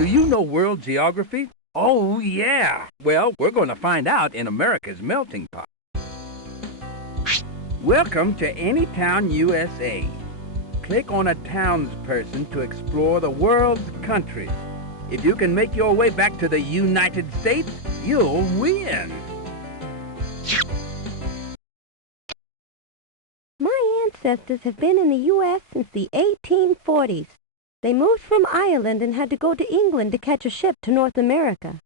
Do you know world geography? Oh, yeah. Well, we're going to find out in America's melting pot. Welcome to Anytown, USA. Click on a townsperson to explore the world's countries. If you can make your way back to the United States, you'll win. My ancestors have been in the U.S. since the 1840s. They moved from Ireland and had to go to England to catch a ship to North America.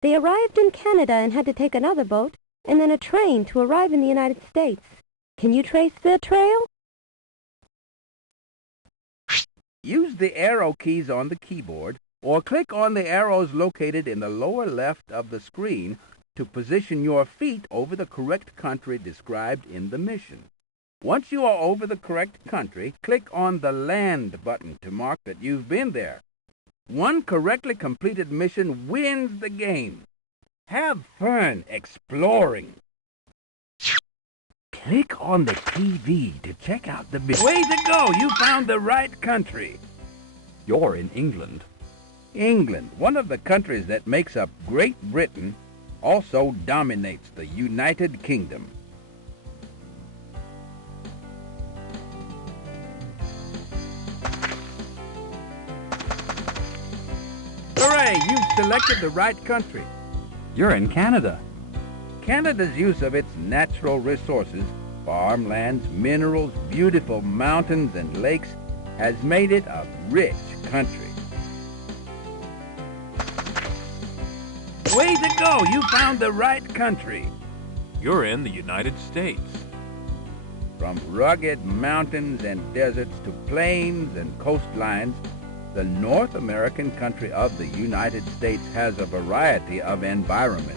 They arrived in Canada and had to take another boat and then a train to arrive in the United States. Can you trace their trail? Use the arrow keys on the keyboard or click on the arrows located in the lower left of the screen to position your feet over the correct country described in the mission. Once you are over the correct country, click on the Land button to mark that you've been there. One correctly completed mission wins the game. Have fun exploring. Click on the TV to check out the mission. Way to go! You found the right country. You're in England. England, one of the countries that makes up Great Britain, also dominates the United Kingdom. Hooray! You've selected the right country. You're in Canada. Canada's use of its natural resources, farmlands, minerals, beautiful mountains, and lakes has made it a rich country. Way to go! You found the right country. You're in the United States. From rugged mountains and deserts to plains and coastlines, the North American country of the United States has a variety of environments.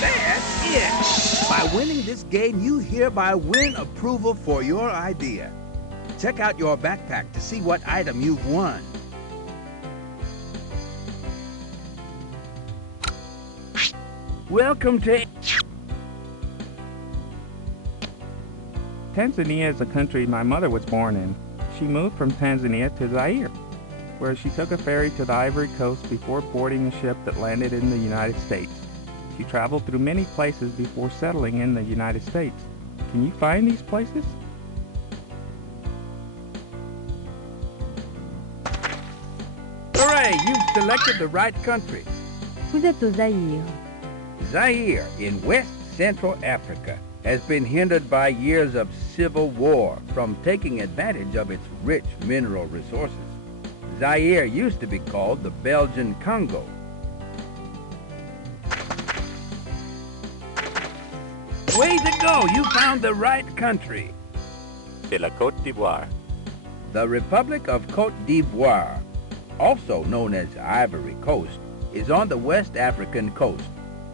That's it! By winning this game, you hereby win approval for your idea. Check out your backpack to see what item you've won. Welcome to... Tanzania is the country my mother was born in. She moved from Tanzania to Zaire, where she took a ferry to the Ivory Coast before boarding a ship that landed in the United States. She traveled through many places before settling in the United States. Can you find these places? Hooray! You've selected the right country. Vous êtes au Zaire. Zaire, in West Central Africa, has been hindered by years of civil war from taking advantage of its rich mineral resources. Zaire used to be called the Belgian Congo. Way to go! You found the right country. C'est la Côte d'Ivoire. The Republic of Côte d'Ivoire, also known as Ivory Coast, is on the West African coast.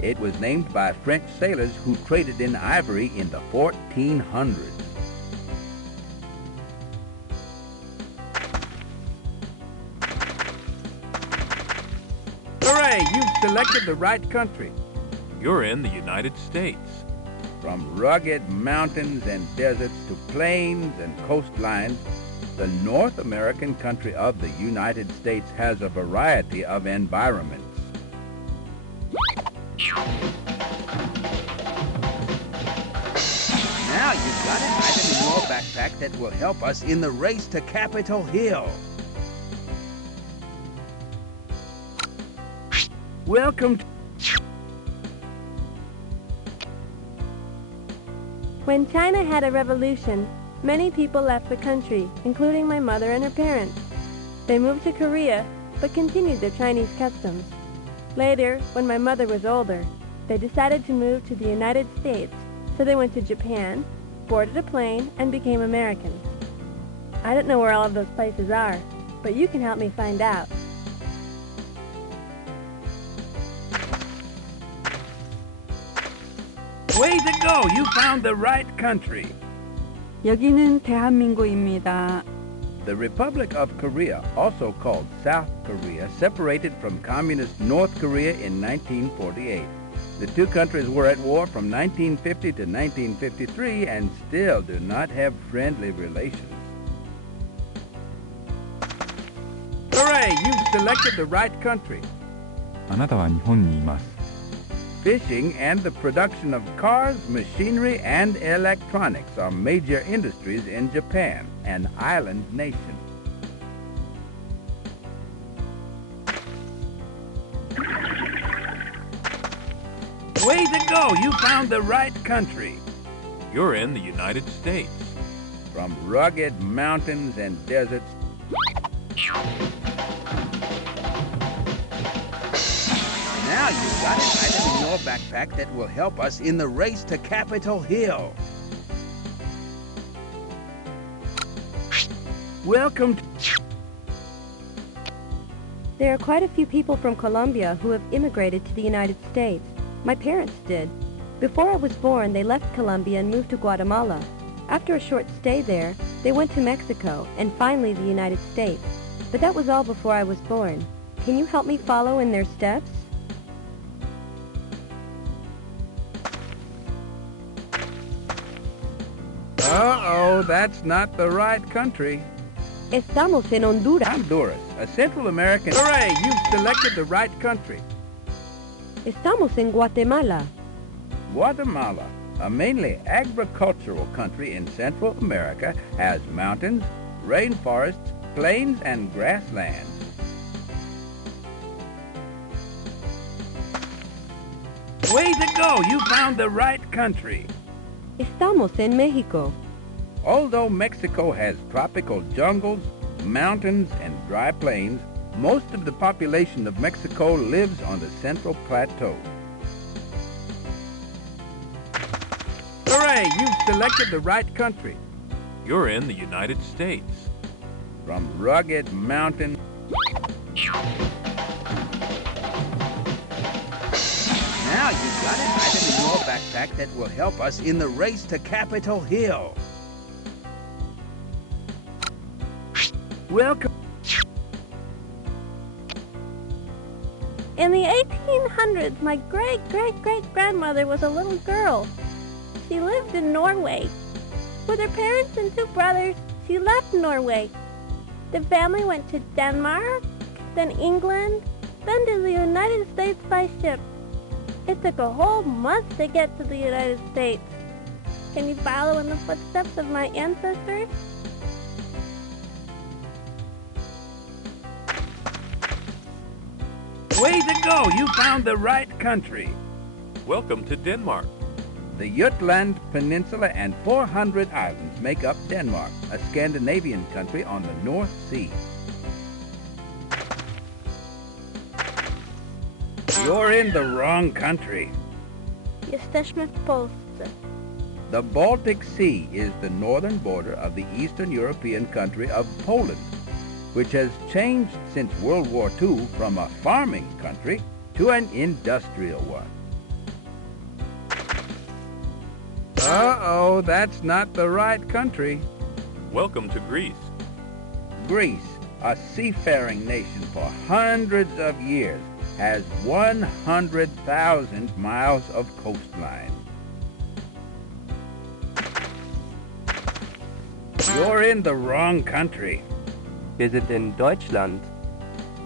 It was named by French sailors who traded in ivory in the 1400s. Hooray! You've selected the right country. You're in the United States. From rugged mountains and deserts to plains and coastlines, the North American country of the United States has a variety of environments. Now you've got an item in your backpack that will help us in the race to Capitol Hill. Welcome to... When China had a revolution, many people left the country, including my mother and her parents. They moved to Korea, but continued their Chinese customs. Later, when my mother was older, they decided to move to the United States, so they went to Japan, boarded a plane, and became Americans. I don't know where all of those places are, but you can help me find out. Way to go! You found the right country. 여기는 대한민국입니다. The Republic of Korea, also called South Korea, separated from Communist North Korea in 1948. The two countries were at war from 1950 to 1953 and still do not have friendly relations. Hooray! You've selected the right country. あなたは日本にいます。 Fishing and the production of cars, machinery, and electronics are major industries in Japan, an island nation. Way to go! You found the right country. You're in the United States. From rugged mountains and deserts Now you've got an item in your backpack that will help us in the race to Capitol Hill. Welcome to... There are quite a few people from Colombia who have immigrated to the United States. My parents did. Before I was born, they left Colombia and moved to Guatemala. After a short stay there, they went to Mexico and finally the United States. But that was all before I was born. Can you help me follow in their steps? Uh-oh, that's not the right country. Estamos en Honduras. Honduras, a Central American... Hooray! You've selected the right country. Estamos en Guatemala. Guatemala, a mainly agricultural country in Central America, has mountains, rainforests, plains, and grasslands. Way to go! You found the right country. Estamos en México. Although Mexico has tropical jungles, mountains, and dry plains, most of the population of Mexico lives on the Central Plateau. Hooray! You've selected the right country. You're in the United States. From rugged mountains... Now you've got an item in your backpack that will help us in the race to Capitol Hill. Welcome. In the 1800s, my great-great-great-grandmother was a little girl. She lived in Norway. With her parents and two brothers, she left Norway. The family went to Denmark, then England, then to the United States by ship. It took a whole month to get to the United States. Can you follow in the footsteps of my ancestors? Way to go! You found the right country. Welcome to Denmark. The Jutland Peninsula and 400 islands make up Denmark, a Scandinavian country on the North Sea. You're in the wrong country. Jesteśmy w Polsce. The Baltic Sea is the northern border of the Eastern European country of Poland, which has changed since World War II from a farming country to an industrial one. Uh-oh, that's not the right country. Welcome to Greece. Greece, a seafaring nation for hundreds of years, has 100,000 miles of coastline. You're in the wrong country. Wir sind in Deutschland.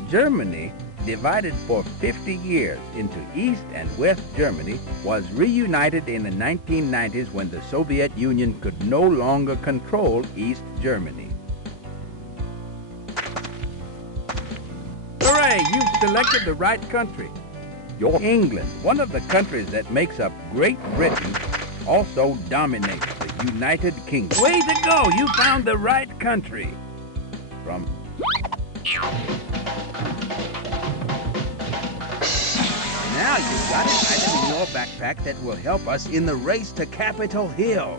Germany, divided for 50 years into East and West Germany, was reunited in the 1990s when the Soviet Union could no longer control East Germany. Hooray! You've selected the right country. You're England, one of the countries that makes up Great Britain, also dominates the United Kingdom. Way to go! You found the right country. From... Now you've got an item in your backpack that will help us in the race to Capitol Hill.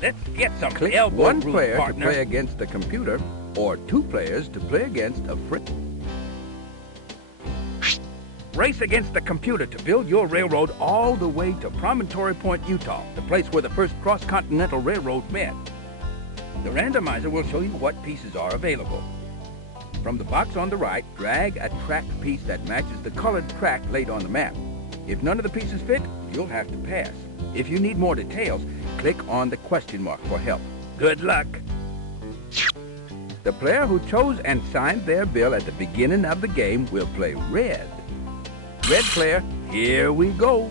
Let's get some Click elbow one room, player partner. to play against a computer, or two players to play against a friend. Race against the computer to build your railroad all the way to Promontory Point, Utah, the place where the first cross-continental railroad met. The randomizer will show you what pieces are available. From the box on the right, drag a tracked piece that matches the colored track laid on the map. If none of the pieces fit, you'll have to pass. If you need more details, click on the question mark for help. Good luck! The player who chose and signed their bill at the beginning of the game will play red. Red player, here we go!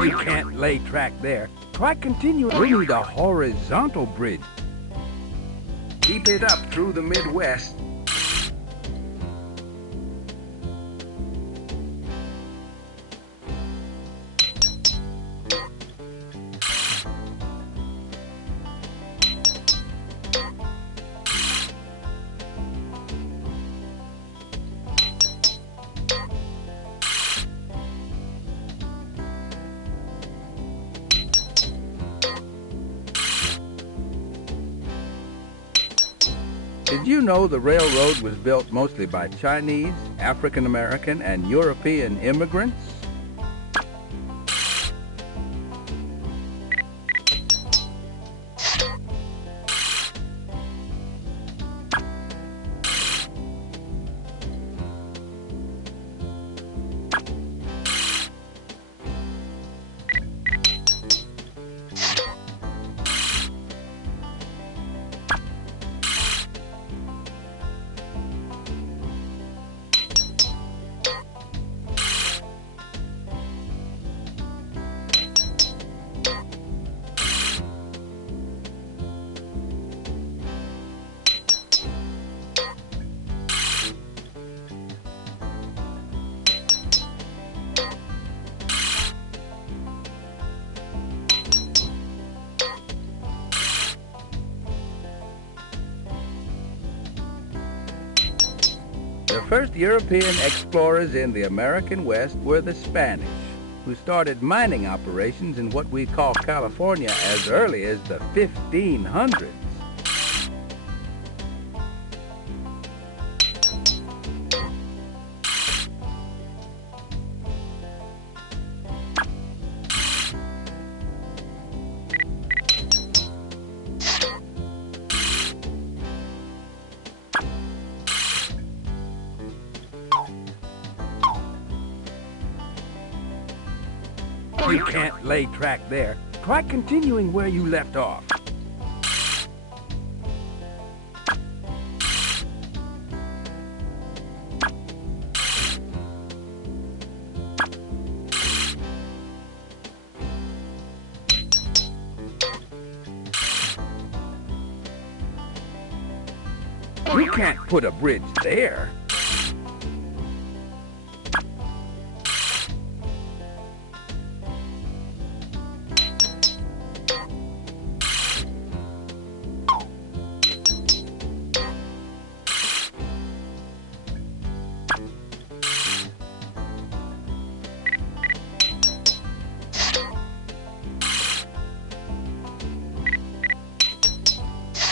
You can't lay track there. Try continuing. We need a horizontal bridge. Keep it up through the Midwest. Did you know the railroad was built mostly by Chinese, African American, and European immigrants? The first European explorers in the American West were the Spanish, who started mining operations in what we call California as early as the 1500s. You can't lay track there. Try continuing where you left off. You can't put a bridge there.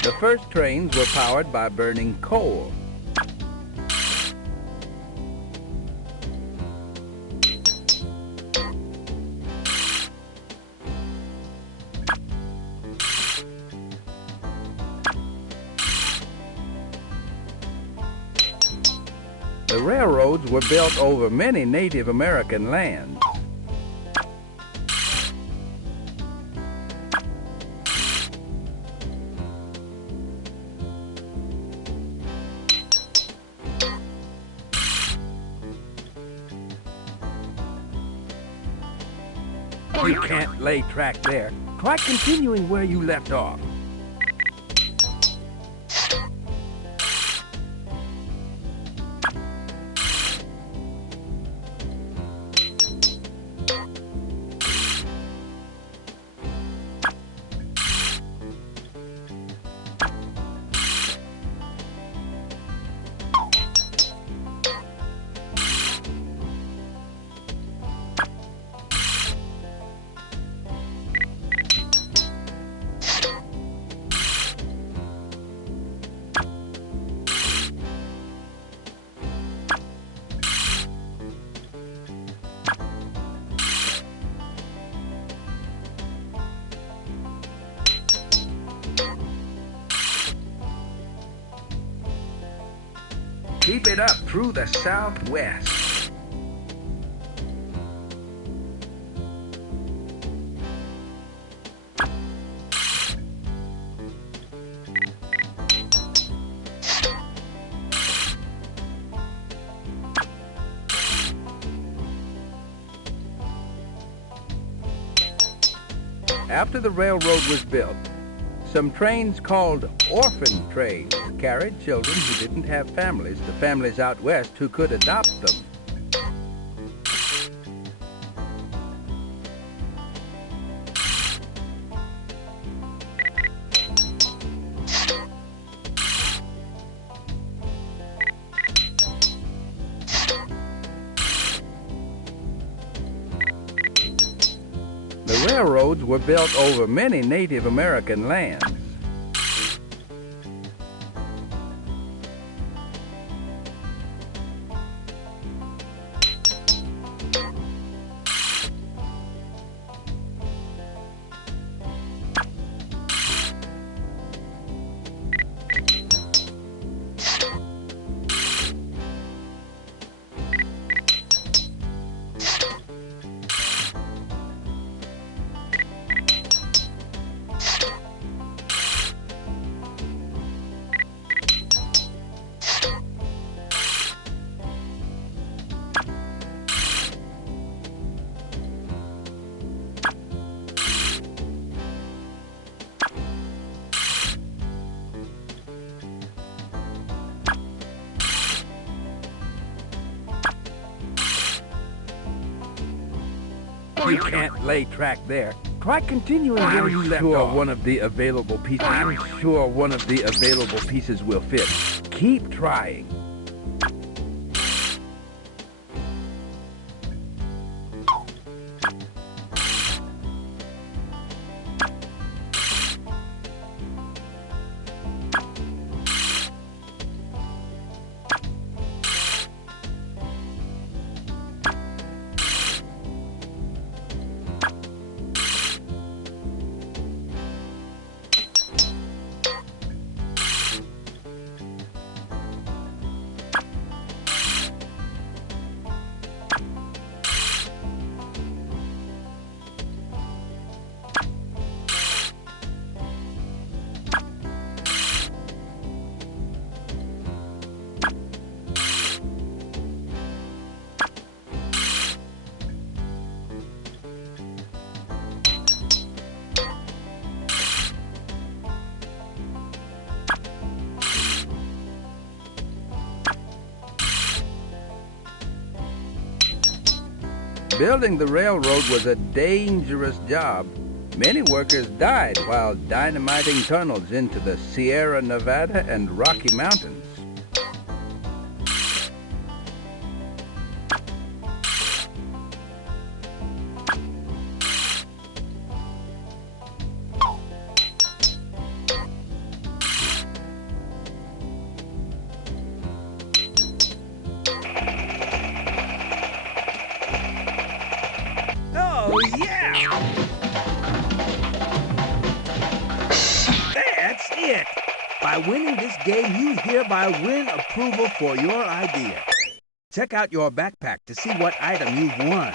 The first trains were powered by burning coal. The railroads were built over many Native American lands. You can't lay track there. Try continuing where you left off. Keep it up through the southwest. After the railroad was built, some trains called orphan trains carried children who didn't have families to families out west who could adopt them. The railroads were built over many Native American lands. You can't lay track there. Try continuing where you left off. One of the available pieces. I'm sure one of the available pieces will fit. Keep trying. Building the railroad was a dangerous job. Many workers died while dynamiting tunnels into the Sierra Nevada and Rocky Mountains. Oh, yeah! That's it! By winning this game, you hereby win approval for your idea. Check out your backpack to see what item you've won.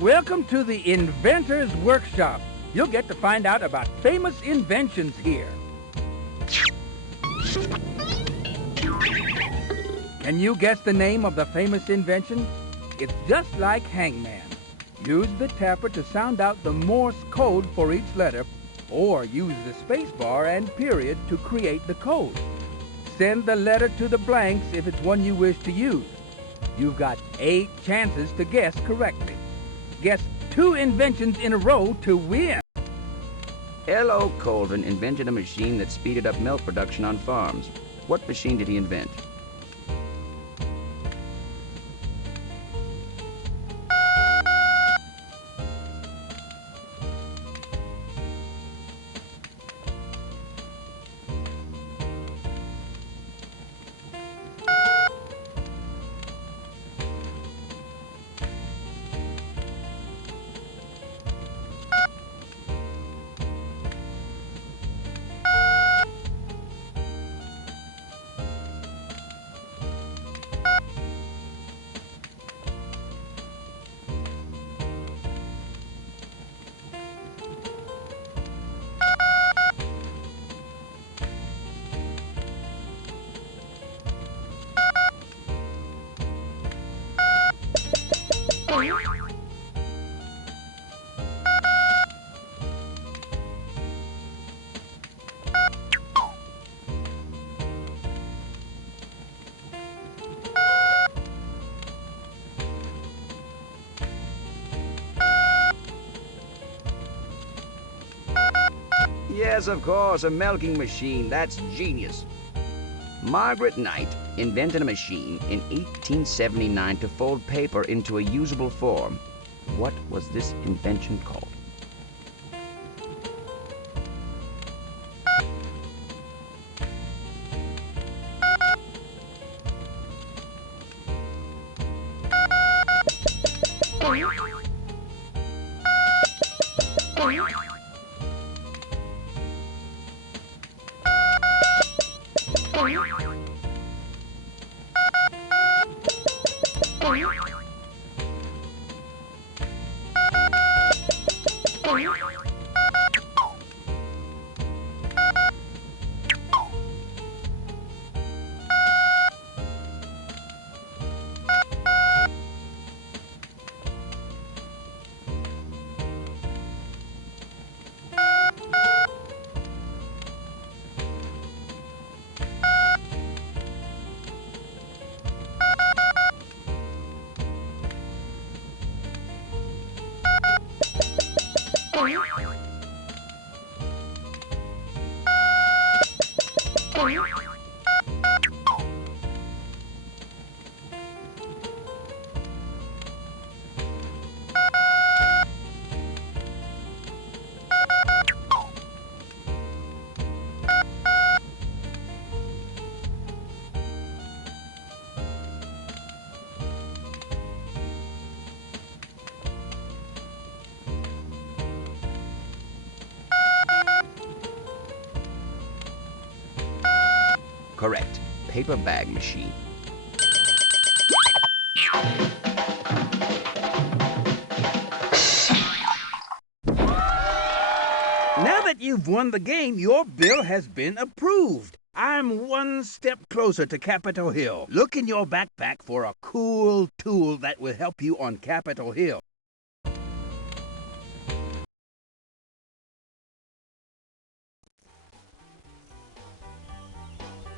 Welcome to the Inventor's Workshop. You'll get to find out about famous inventions here. Can you guess the name of the famous invention? It's just like Hangman. Use the tapper to sound out the Morse code for each letter, or use the space bar and period to create the code. Send the letter to the blanks if it's one you wish to use. You've got 8 chances to guess correctly. Guess 2 inventions in a row to win. L.O. Colvin invented a machine that speeded up milk production on farms. What machine did he invent? Yes, of course, a milking machine. That's genius. Margaret Knight invented a machine in 1879 to fold paper into a usable form. What was this invention called? Correct. Paper bag machine. Now that you've won the game, your bill has been approved. I'm one step closer to Capitol Hill. Look in your backpack for a cool tool that will help you on Capitol Hill.